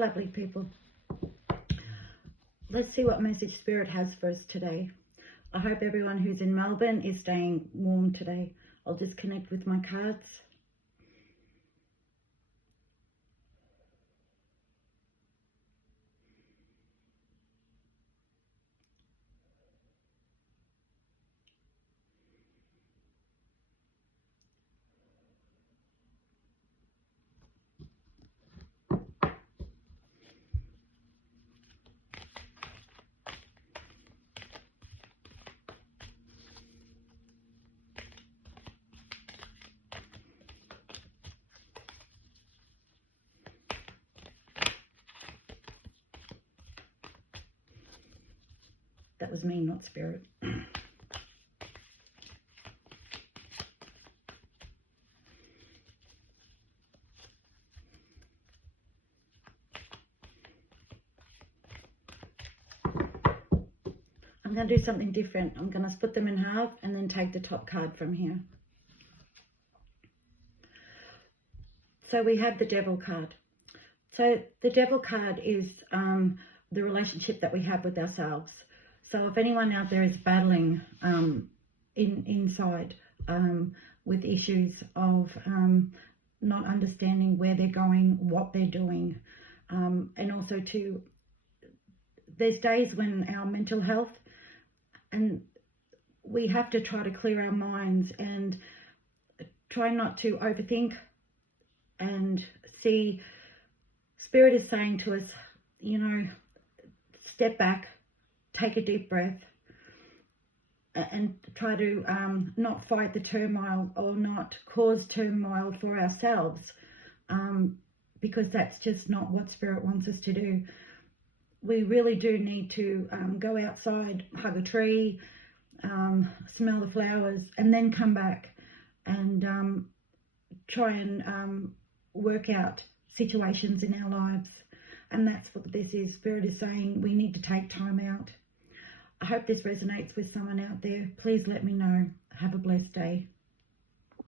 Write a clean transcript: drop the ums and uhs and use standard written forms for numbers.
lovely people. Let's see what message Spirit has for us today. I hope everyone who's in Melbourne is staying warm today. I'll just connect with my cards. That was me, not Spirit. I'm going to do something different. I'm going to split them in half and then take the top card from here. So we have the Devil card. So the Devil card is the relationship that we have with ourselves. So if anyone out there is battling inside with issues of not understanding where they're going, what they're doing, and also too, there's days when our mental health, and we have to try to clear our minds and try not to overthink and see. Spirit is saying to us, you know, step back, take a deep breath, and try to not fight the turmoil or not cause turmoil for ourselves, because that's just not what Spirit wants us to do. We really do need to go outside, hug a tree, smell the flowers, and then come back and try and work out situations in our lives. And that's what this is. Spirit is saying we need to take time out. I hope this resonates with someone out there. Please let me know. Have a blessed day.